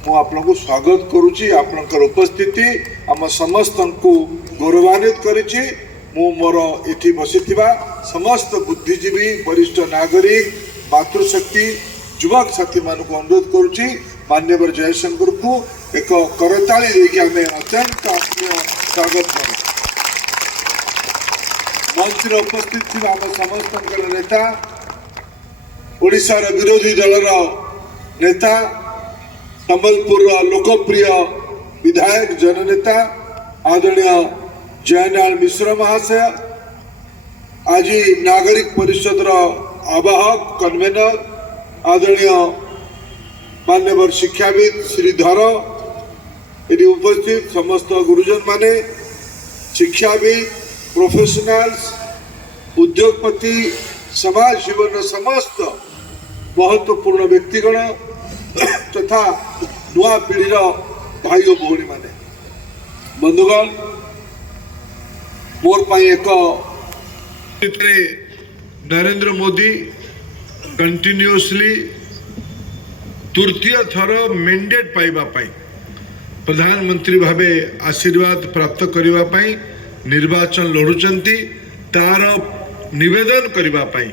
मु आपको स्वागत करुच्ची आपणकर उपस्थिति आम समस्त को गौरवान्वित करुच्ची मु मोर एठी बसिथिबा समस्त बुद्धिजीवी वरिष्ठ नागरिक मातृशक्ति युवक साथी मान को अनुरोध करुच्ची मान्यवर जयशंकर को एक करताली देकी आम अत्यंत आत्मीय स्वागत करूँ। मंच उपस्थित थी आम समस्त नेता ओडिशार विरोधी दलर नेता संबलपुर लोकप्रिय विधायक जननेता आदरणीय जयनाल मिश्र महाशय आज नागरिक परिषद आवाहक कन्वेनर आदरणीय मान्यवर शिक्षाविद श्रीधर ये उपस्थित समस्त गुरुजन माने शिक्षाविद प्रोफेशनल्स उद्योगपति समाज जीवन समस्त महत्वपूर्ण व्यक्तिगण तथा नुआ पीढ़ीर भाई और भौणी माने बंधुगण मोर पाई एक नरेंद्र मोदी कंटिन्यूअसली तृतीय थर मैंडेट पाइबा पाई प्रधानमंत्री भावे आशीर्वाद प्राप्त करबा पाई निर्वाचन लड़ुचंती तार निवेदन करबा पाई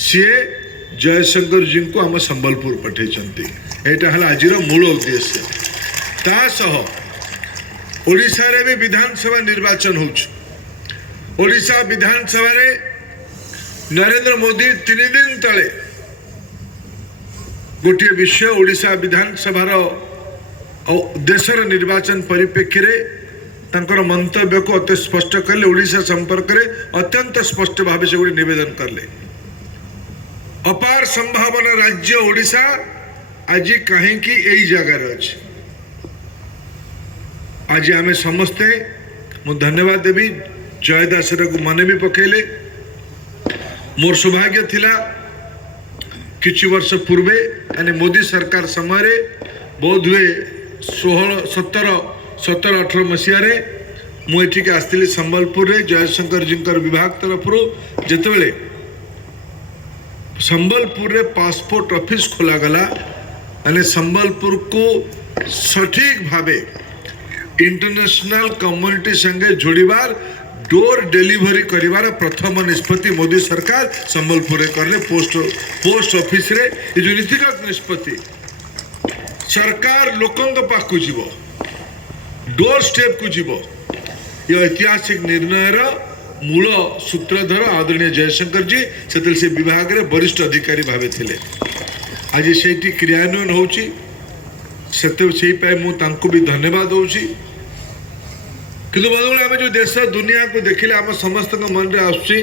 सीए जयशंकर जी को आम संबलपुर पठे यहाँ है आज मूल उद्देश्य तासह ओडिशा रे भी विधानसभा निर्वाचन होडिशा विधानसभा रे नरेंद्र मोदी 3 दिन तले गोटे विषय ओडिशा विधानसभा देशर निर्वाचन परिप्रेक्षी रे तांकर मंतव्य को अति स्पष्ट कले ओडिशा संपर्क रे अत्यंत स्पष्ट भाव से गोटे निवेदन करले अपार संभावना राज्य ओडिशा आज कहीं यही जगार अच्छे आज आम समस्ते मु धन्यवाद देवी जयदास को मन भी पकेले मोर सौभाग्य थिला किछि वर्ष पूर्वे यानी मोदी सरकार समय बोध हुए 17-18 मसीह मुझे आसती संबलपुर रे जयशंकर जी विभाग तरफ जितेबले संबलपुर रे पासपोर्ट ऑफिस खोला गला यानी संबलपुर को सठिक भावे इंटरनेशनल कम्युनिटी संगे जोड़बार डोर डिलीवरी करिवार प्रथम निष्पत्ति मोदी सरकार संबलपुर रे करले पोस्ट ऑफिस रे ये जो नीतिगत निष्पत्ति सरकार लोकंग पाखु जीव डोर स्टेप को जीव ये ऐतिहासिक निर्णयर मूल सूत्रधर आदरणीय जयशंकर जी से विभाग रे वरिष्ठ अधिकारी भावे थिले आज से क्रियान्वयन होची मुझे भी धन्यवाद दूची कि आम जो देश दुनिया को देखिले आम समस्त मन में आसुची